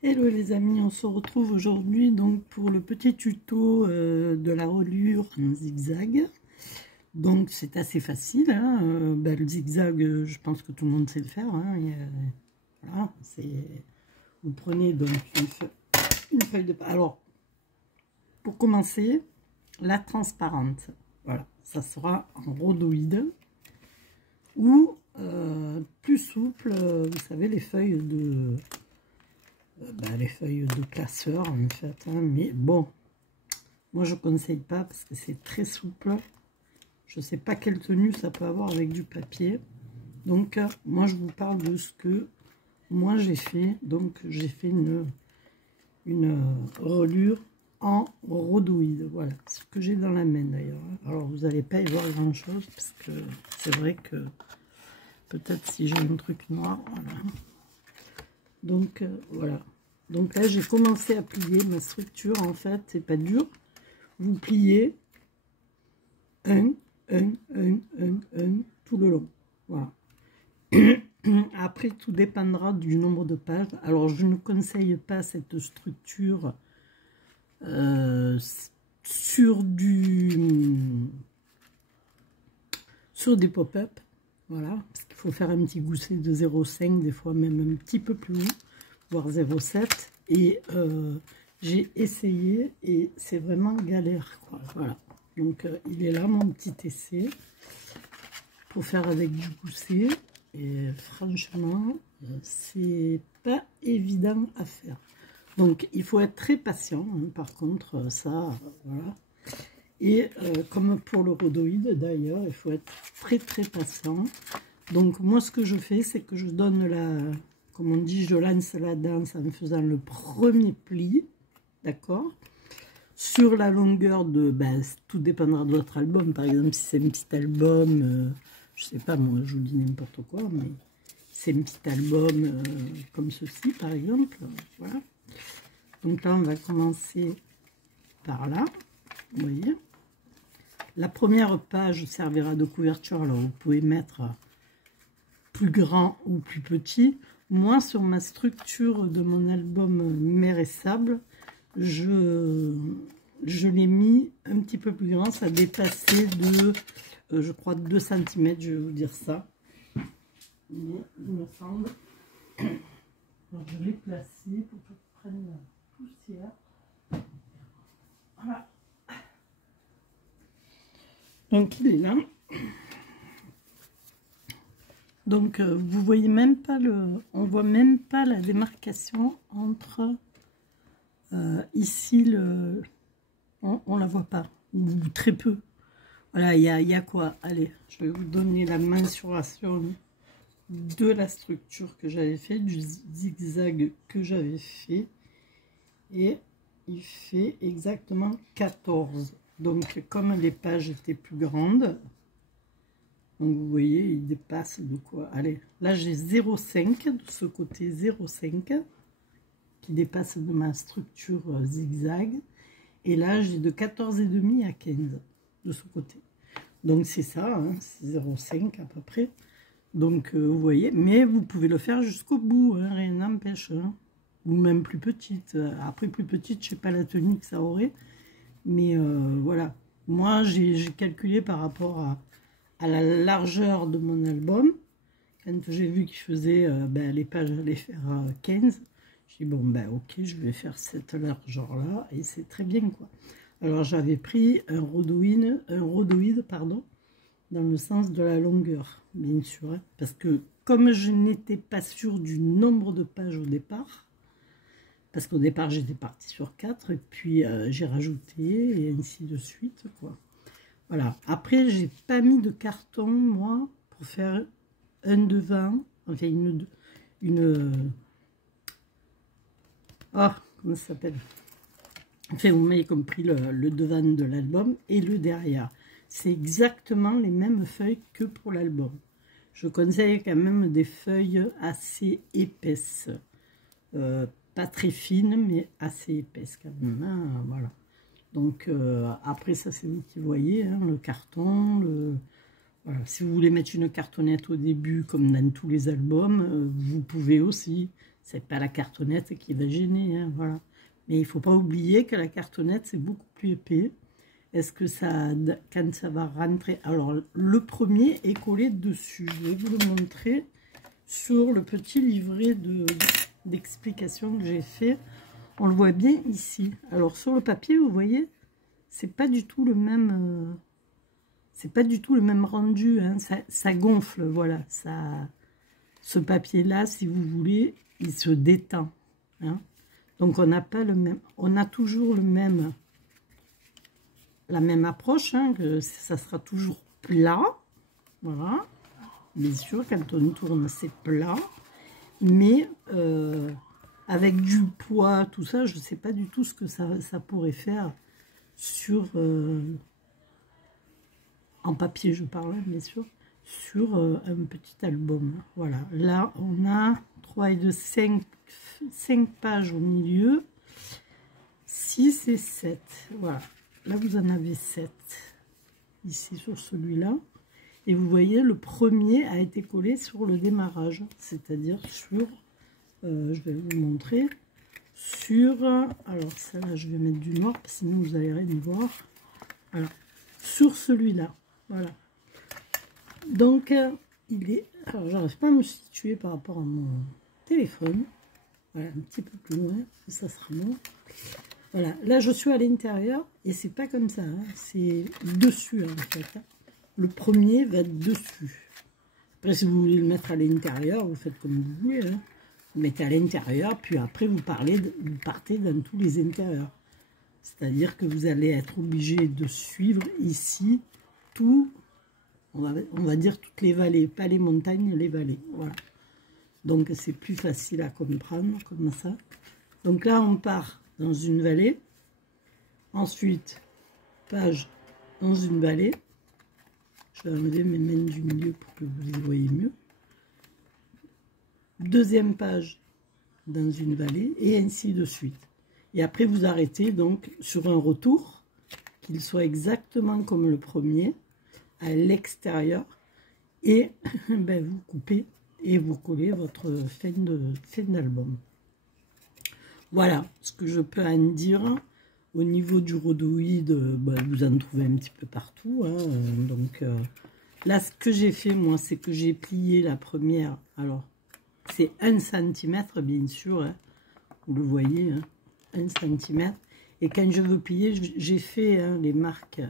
Hello les amis, on se retrouve aujourd'hui donc pour le petit tuto de la reliure en zigzag. Donc c'est assez facile, hein, le zigzag, je pense que tout le monde sait le faire. Hein, voilà, vous prenez donc une feuille de... Alors, pour commencer, la transparente, voilà, ça sera en rhodoïde ou plus souple, vous savez, les feuilles de... les feuilles de classeur en fait, hein, mais bon, moi je conseille pas parce que c'est très souple. Je sais pas quelle tenue ça peut avoir avec du papier, donc moi je vous parle de ce que moi j'ai fait. Donc j'ai fait une reliure en rhodoïde, voilà ce que j'ai dans la main d'ailleurs. Alors vous n'allez pas y voir grand chose parce que c'est vrai que peut-être si j'ai un truc noir, voilà. Donc voilà. Donc là j'ai commencé à plier ma structure, en fait c'est pas dur. Vous pliez un tout le long. Voilà. Après tout dépendra du nombre de pages. Alors je ne conseille pas cette structure sur des pop-up. Voilà, parce qu'il faut faire un petit gousset de 0,5, des fois même un petit peu plus haut, voire 0,7. Et j'ai essayé et c'est vraiment galère, quoi. Voilà, donc il est là mon petit essai pour faire avec du gousset. Et franchement, c'est pas évident à faire. Donc il faut être très patient, hein, par contre, ça, voilà. Et comme pour le rhodoïde d'ailleurs, il faut être très patient. Donc moi ce que je fais, c'est que je donne comme on dit, je lance la danse en faisant le premier pli, d'accord, sur la longueur de, tout dépendra de votre album. Par exemple, si c'est un petit album, je sais pas, moi je vous dis n'importe quoi, mais c'est un petit album comme ceci par exemple, voilà. Donc là on va commencer par là, vous voyez. La première page servira de couverture, alors vous pouvez mettre plus grand ou plus petit. Moi, sur ma structure de mon album Mer et Sable, je l'ai mis un petit peu plus grand, ça dépassait de, je crois, 2 cm, je vais vous dire ça. Mais il me semble. Alors, je l'ai placé pour que je prenne la poussière. Voilà. Donc il est là. Donc vous voyez même pas on voit même pas la démarcation entre ici on la voit pas, ou très peu. Voilà, il y a quoi? Allez, je vais vous donner la mensuration de la structure que j'avais fait, du zigzag que j'avais fait, et il fait exactement 14. Donc comme les pages étaient plus grandes, donc vous voyez, il dépasse de quoi? Allez, là j'ai 0,5 de ce côté, 0,5 qui dépasse de ma structure zigzag, et là j'ai de 14,5 à 15 de ce côté. Donc c'est ça, hein, c'est 0,5 à peu près. Donc vous voyez, mais vous pouvez le faire jusqu'au bout, hein, rien n'empêche, hein. Ou même plus petite. Après plus petite, je sais pas la tenue que ça aurait, mais voilà. Moi j'ai calculé par rapport à la largeur de mon album. Quand j'ai vu qu'il faisait les pages allaient faire 15, j'ai dit bon ok, je vais faire cette largeur là, et c'est très bien, quoi. Alors j'avais pris un rhodoïde pardon, dans le sens de la longueur, bien sûr, hein, parce que comme je n'étais pas sûre du nombre de pages au départ, parce qu'au départ j'étais partie sur 4, et puis j'ai rajouté, et ainsi de suite, quoi. Voilà. Après j'ai pas mis de carton, moi, pour faire un devant, enfin comment ça s'appelle, enfin vous m'avez compris, le devant de l'album et le derrière. C'est exactement les mêmes feuilles que pour l'album. Je conseille quand même des feuilles assez épaisses, pas très fines mais assez épaisses quand même, hein, voilà. Donc après ça c'est vous qui voyez, hein, le carton, voilà. Si vous voulez mettre une cartonnette au début comme dans tous les albums, vous pouvez aussi, C'est pas la cartonnette qui va gêner, hein, voilà. Mais il ne faut pas oublier que la cartonnette, c'est beaucoup plus épais. Est-ce que ça, quand ça va rentrer... Alors, le premier est collé dessus. Je vais vous le montrer sur le petit livret d'explication que j'ai fait. On le voit bien ici. Alors, sur le papier, vous voyez, c'est pas du tout le même... c'est pas du tout le même rendu. Hein. Ça gonfle, voilà. Ce papier-là, si vous voulez, il se détend. Hein. Donc, on n'a pas le même... On a toujours la même approche, hein, que ça sera toujours plat, voilà, bien sûr, quand on tourne, c'est plat, mais avec du poids, tout ça, je ne sais pas du tout ce que ça pourrait faire sur, en papier, je parle, bien sûr, sur un petit album. Voilà, là, on a 3 et 2, 5 pages au milieu, 6 et 7, voilà. Là, vous en avez 7, ici sur celui-là. Et vous voyez, le premier a été collé sur le démarrage, c'est-à-dire sur, je vais vous montrer, sur, alors ça là, je vais mettre du noir, sinon vous n'allez rien y voir. Voilà, sur celui-là, voilà. Donc, il est, alors j'arrive pas à me situer par rapport à mon téléphone. Voilà, un petit peu plus loin, ça sera bon. Voilà, là je suis à l'intérieur et c'est pas comme ça, hein. C'est dessus en fait. Hein. Le premier va dessus. Après, si vous voulez le mettre à l'intérieur, vous faites comme vous voulez. Hein. Vous mettez à l'intérieur, puis après vous partez dans tous les intérieurs. C'est-à-dire que vous allez être obligé de suivre ici tout, on va dire toutes les vallées, pas les montagnes, les vallées. Voilà. Donc c'est plus facile à comprendre comme ça. Donc là on part dans une vallée, ensuite page dans une vallée, je vais enlever mes mains du milieu pour que vous les voyez mieux, deuxième page dans une vallée, et ainsi de suite. Et après vous arrêtez donc sur un retour, qu'il soit exactement comme le premier, à l'extérieur, et ben, vous coupez et vous collez votre fin d'album. Voilà ce que je peux en dire. Au niveau du rhodoïde, bah, vous en trouvez un petit peu partout. Hein, donc là, ce que j'ai fait, moi, c'est que j'ai plié la première. Alors, c'est 1 cm, bien sûr. Hein, vous le voyez, hein, 1 cm. Et quand je veux plier, j'ai fait hein, les marques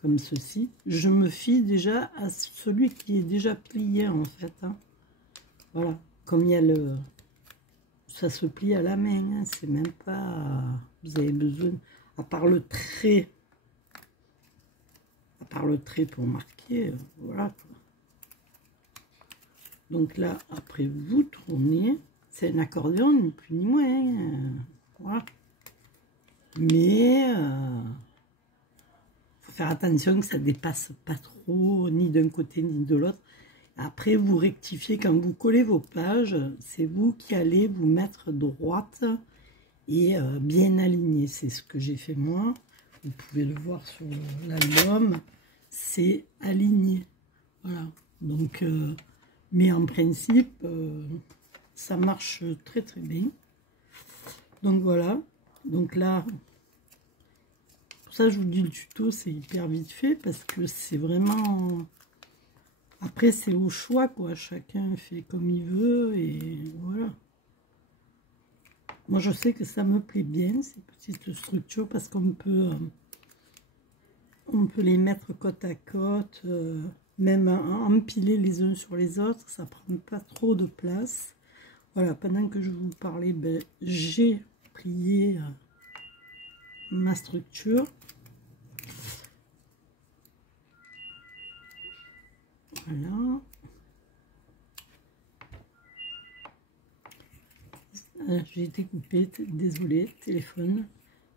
comme ceci. Je me fie déjà à celui qui est déjà plié, en fait. Hein. Voilà, comme il y a le... Ça se plie à la main, hein, c'est même pas... Vous avez besoin, à part le trait pour marquer, voilà. Quoi. Donc là, après vous tournez, c'est un accordéon, ni plus ni moins, hein, voilà. Mais, faut faire attention que ça dépasse pas trop, ni d'un côté ni de l'autre. Après, vous rectifiez quand vous collez vos pages, c'est vous qui allez vous mettre droite et bien aligné. C'est ce que j'ai fait moi. Vous pouvez le voir sur l'album. C'est aligné. Voilà. Donc, mais en principe, ça marche très très bien. Donc voilà. Donc là, pour ça je vous dis le tuto, c'est hyper vite fait parce que c'est vraiment... Après, c'est au choix, quoi. Chacun fait comme il veut, et voilà. Moi, je sais que ça me plaît bien, ces petites structures, parce qu'on peut, on peut les mettre côte à côte, même empiler les uns sur les autres, ça prend pas trop de place. Voilà, pendant que je vous parlais, ben, j'ai plié ma structure. Voilà. J'ai été coupée, désolée, téléphone.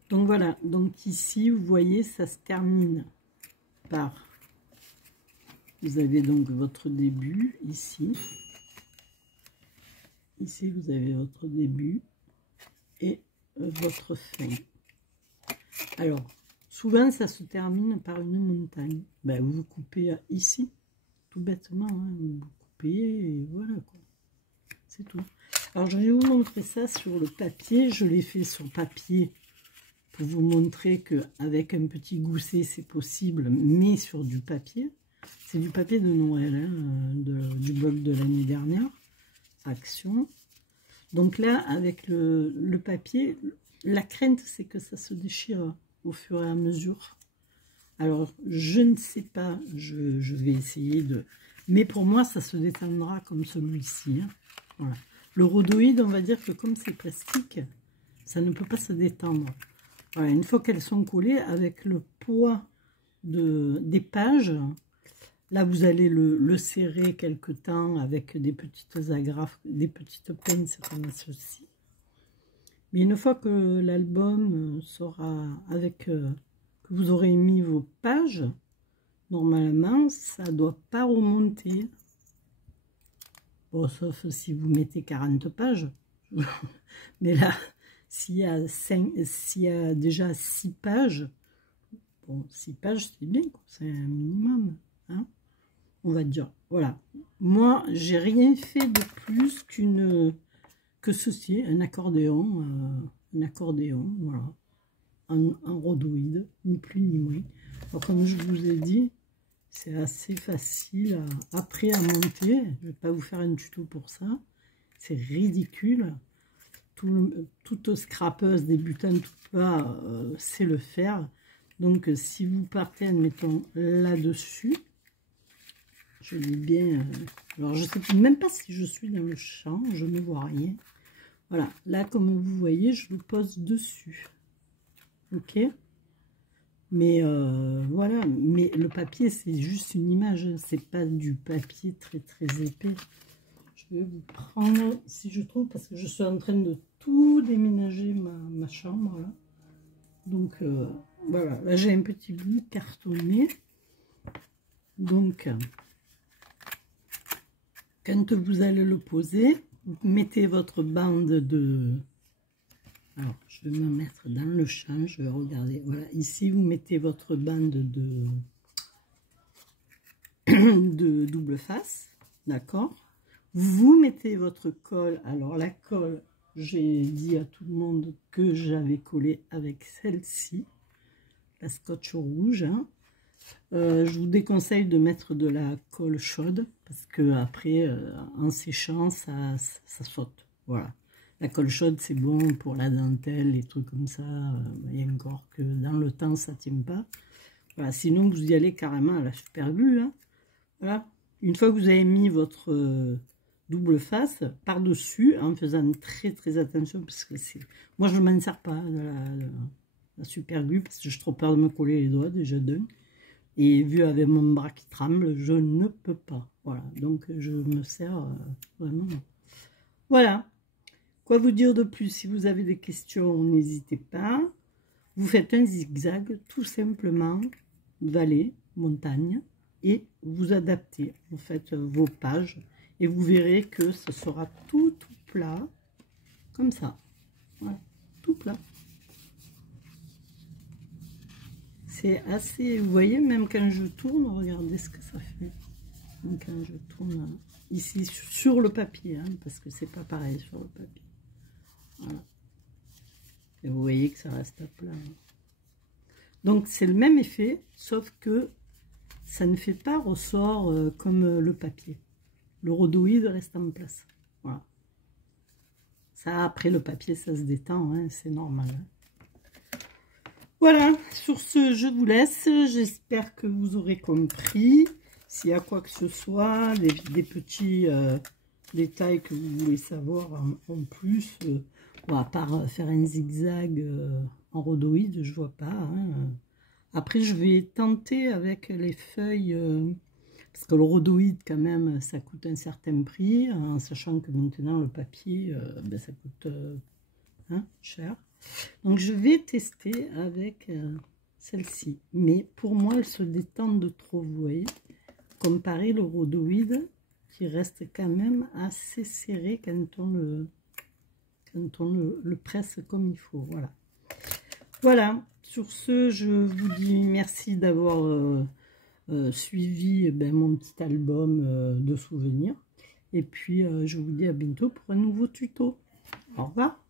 Donc voilà, donc ici, vous voyez, ça se termine par... Vous avez donc votre début, ici. Ici, vous avez votre début et votre fin. Alors, souvent, ça se termine par une montagne. Ben, vous coupez ici, tout bêtement, hein, vous coupez et voilà, quoi. C'est tout. Alors, je vais vous montrer ça sur le papier. Je l'ai fait sur papier pour vous montrer qu'avec un petit gousset, c'est possible, mais sur du papier. C'est du papier de Noël, hein, du blog de l'année dernière, Action. Donc là, avec le papier, la crainte, c'est que ça se déchire au fur et à mesure. Alors, je ne sais pas, je vais essayer de... Mais pour moi, ça se détendra comme celui-ci. Hein. Voilà. Le rhodoïde, on va dire que comme c'est plastique, ça ne peut pas se détendre. Voilà, une fois qu'elles sont collées, avec le poids des pages, là vous allez le serrer quelque temps avec des petites agrafes, des petites pinces comme ceci. Mais une fois que l'album sera avec, que vous aurez mis vos pages, normalement ça ne doit pas remonter. Bon, sauf si vous mettez 40 pages. Mais là, s'il y a déjà 6 pages, bon, 6 pages, c'est bien, c'est un minimum, hein, on va dire. Voilà. Moi, j'ai rien fait de plus que ceci, un accordéon, voilà. Un rhodoïde, ni plus ni moins. Alors, comme je vous ai dit, c'est assez facile après à monter. Je ne vais pas vous faire un tuto pour ça. C'est ridicule. Toute scrapeuse débutante tout bas sait le faire. Donc si vous partez, admettons, là-dessus, je dis bien... alors je ne sais même pas si je suis dans le champ, je ne vois rien. Voilà, là comme vous voyez, je le pose dessus. Ok ? Mais voilà, mais le papier c'est juste une image, c'est pas du papier très très épais. Je vais vous prendre, si je trouve, parce que je suis en train de tout déménager ma chambre là. Donc voilà, là j'ai un petit bout cartonné. Donc quand vous allez le poser, vous mettez votre bande de... Alors, je vais me mettre dans le champ, je vais regarder. Voilà, ici, vous mettez votre bande de double face, d'accord? Vous mettez votre colle. Alors, la colle, j'ai dit à tout le monde que j'avais collé avec celle-ci, la scotch rouge. Hein. Je vous déconseille de mettre de la colle chaude, parce que après, en séchant, ça saute. Voilà. La colle chaude, c'est bon pour la dentelle, les trucs comme ça. Il y a encore que dans le temps, ça ne tient pas. Voilà, sinon, vous y allez carrément à la super glue. Hein. Voilà. Une fois que vous avez mis votre double face par-dessus, en faisant très très attention, parce que c'est... Moi, je ne m'en sers pas de la super glue, parce que j'ai trop peur de me coller les doigts déjà d'un. Et vu avec mon bras qui tremble, je ne peux pas. Voilà, donc je me sers vraiment. Voilà. Quoi vous dire de plus? Si vous avez des questions, n'hésitez pas. Vous faites un zigzag, tout simplement, vallée, montagne, et vous adaptez, vous faites vos pages, et vous verrez que ce sera tout plat, comme ça. Voilà, tout plat. C'est assez, vous voyez, même quand je tourne, regardez ce que ça fait. Donc, quand je tourne ici sur le papier, hein, parce que c'est pas pareil sur le papier. Voilà. Et vous voyez que ça reste à plat. Donc c'est le même effet, sauf que ça ne fait pas ressort comme le papier. Le rhodoïde reste en place. Voilà. Ça, après le papier, ça se détend, hein, c'est normal. Voilà, sur ce, je vous laisse. J'espère que vous aurez compris. S'il y a quoi que ce soit, des petits détails que vous voulez savoir en plus, bon, à part faire un zigzag en rhodoïde, je vois pas. Hein. Après, je vais tenter avec les feuilles, parce que le rhodoïde, quand même, ça coûte un certain prix, en sachant que maintenant, le papier, ben, ça coûte hein, cher. Donc, je vais tester avec celle-ci. Mais pour moi, elle se détend de trop, vous voyez, comparé le rhodoïde, qui reste quand même assez serré quand on le presse comme il faut. Voilà. Voilà. Sur ce, je vous dis merci d'avoir suivi mon petit album de souvenirs. Et puis, je vous dis à bientôt pour un nouveau tuto. Au revoir.